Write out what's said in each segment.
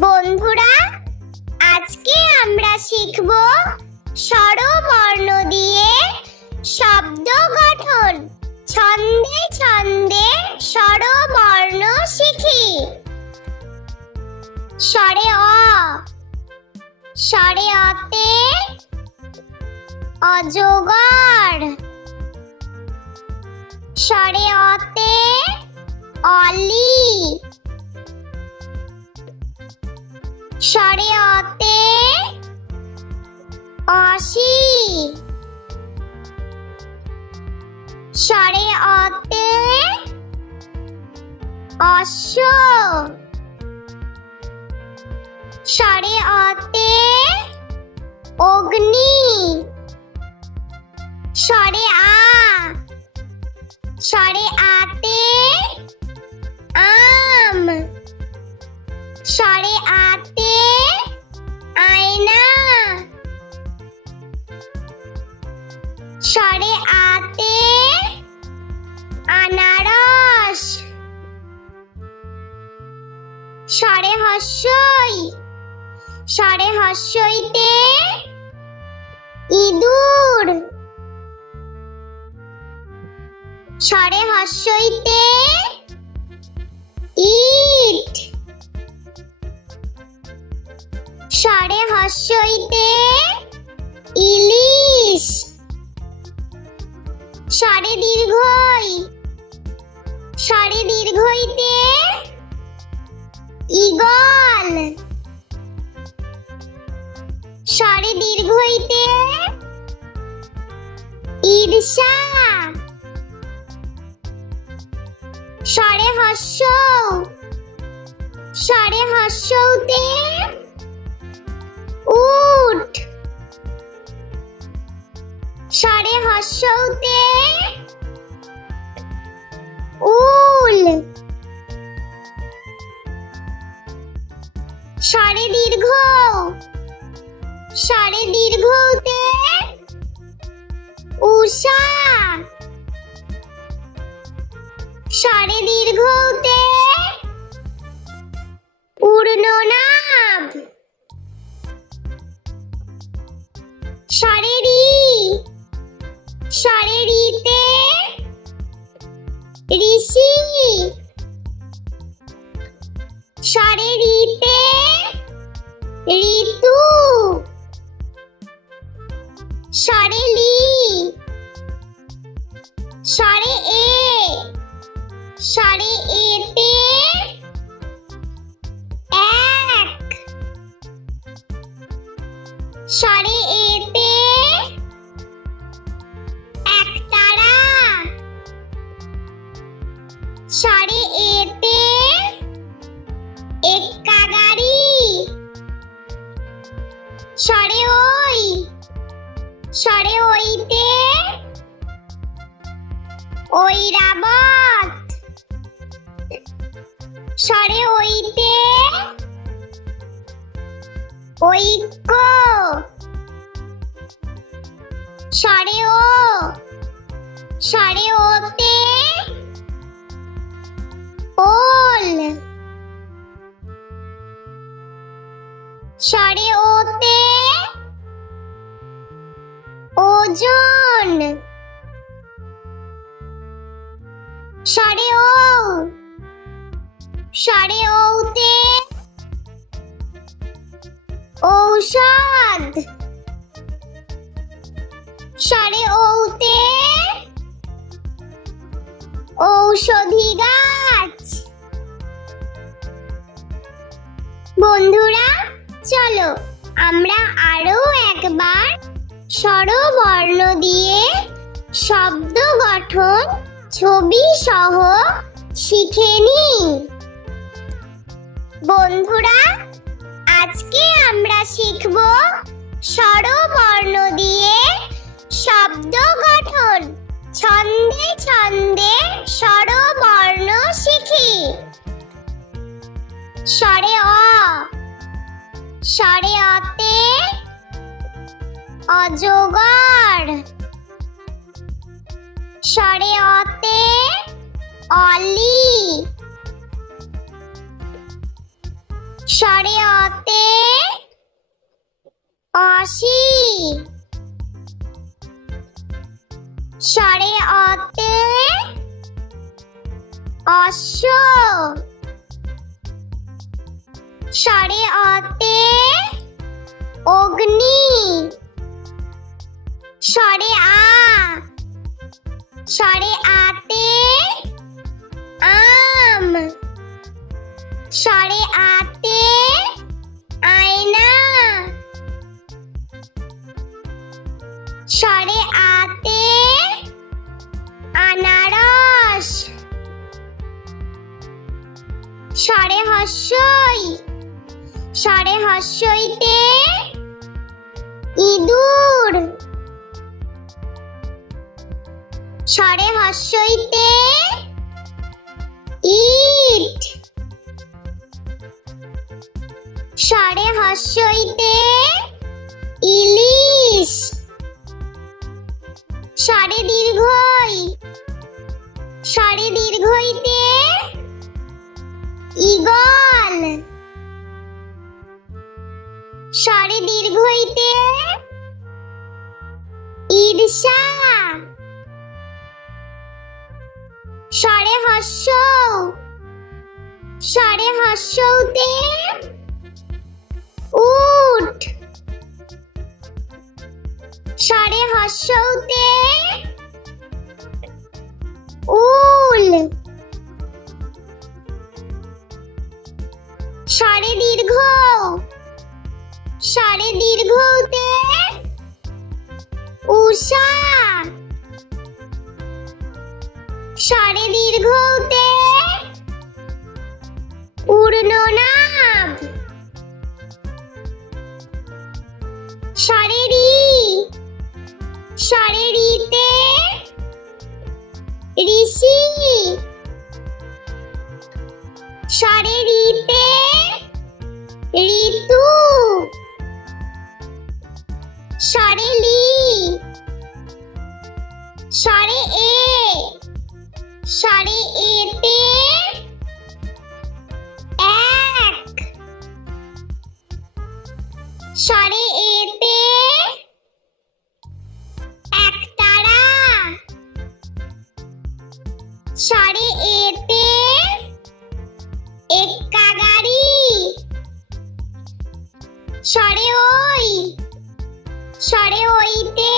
বন্ধুরা, আজকে আমরা শিখব স্বরবর্ণ দিয়ে শব্দ গঠন। ছন্দে ছন্দে স্বরবর্ণ শিখি। স্বরে অ, স্বরে অতে অজগর। স্বরে অতে অলি। স্বরে অতে অসি। স্বরে অতে অশ্ব। স্বরে অতে অগ্নি। স্বরে আ, স্বরে আতে আম। স্বরে আতে আয়না। স্বরে আতে আনারস। স্বরে হস্যই, স্বরে হস্যইতে ইঁদুর। স্বরে হস্যইতে ইট। স্বরে হস্যইতে ইলিশ। স্বরে দীর্ঘই, স্বরে দীর্ঘইতে ঈগল। স্বরে দীর্ঘইতে ঈর্ষা। স্বরে হস্য, স্বরে হস্যতে উট। স্বরে হস্যতে উল। স্বরে দীর্ঘ, স্বরে দীর্ঘতে উষা। স্বরে দীর্ঘতে পূর্ণনাভ। স্বরে রি, স্বরে রিতে ঋষি। স্বরে রিতে ঋতু। স্বরে লি, স্বরে এ, স্বরে এতে এক। স্বরে এতে একতারা। স্বরে এতে এক্কা গাড়ি। স্বরে ওই, স্বরে ওইতে ঐরাবত। স্বরে ওইতে ঐক্য। স্বরে ও, স্বরে ওতে ওল। স্বরে ওতে ওজন। স্বরে ও, স্বরে ওতে ঔষধ। স্বরে ওতে ঔষধি গাছ। বন্ধুরা, চলো আমরা আরো একবার স্বরবর্ণ দিয়ে শব্দ গঠন ছবি সহ শিখে নিই। বন্ধুরা, আজকে আমরা শিখব স্বরবর্ণ দিয়ে শব্দ গঠন। ছন্দে ছন্দে স্বরবর্ণ শিখি। স্বরে অ, স্বরে অতে অজগর। স্বরে অতে অলি। স্বরে অতে অসি, স্বরে অতে অশ্ব, স্বরে অতে অগ্নি, স্বরে স্বরে আতে আম, স্বরে আতে আয়না, স্বরে আতে আনারস, স্বরে হস্যই, স্বরে হস্যইতে ইঁদুর, স্বরে হস্যইতে ইট, স্বরে হস্যইতে ইলিশ, স্বরে দীর্ঘই, স্বরে দীর্ঘইতে ঈগল, স্বরে দীর্ঘইতে ঈর্ষা, স্বরে হস্য, স্বরে হস্যতে উট, স্বরে হস্যতে উল, স্বরে দীর্ঘ, স্বরে দীর্ঘতে উষা, স্বরে দীর্ঘতে পূর্ণনাভ, স্বরে স্বরে ঋতে ঋষি, স্বরে ঋতে ঋতু, স্বরে স্বরে স্বরে এতে এক, স্বরে এতে একতারা, স্বরে এতে এক্কা গাড়ি, স্বরে স্বরে ওইতে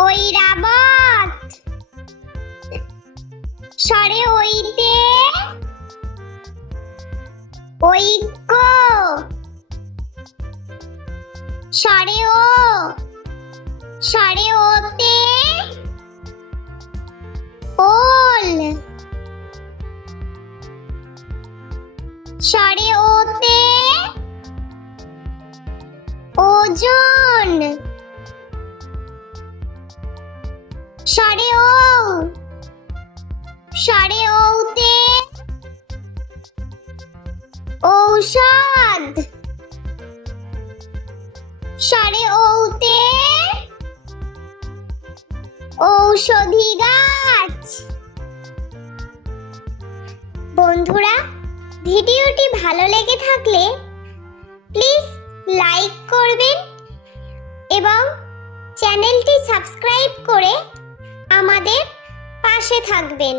ঐরাবত, স্বরে ওইতে ঐক্য, স্বরে স্বরে ওতে ওল, স্বরে ওতে ওজন, স্বরে স্বরে ওতে ঔষধ, স্বরে ওতে ঔষধি গাছ। বন্ধুরা, ভিডিওটি ভালো লেগে থাকলে প্লিজ লাইক করবেন এবং চ্যানেলটি সাবস্ক্রাইব করে আমাদের পাশে থাকবেন।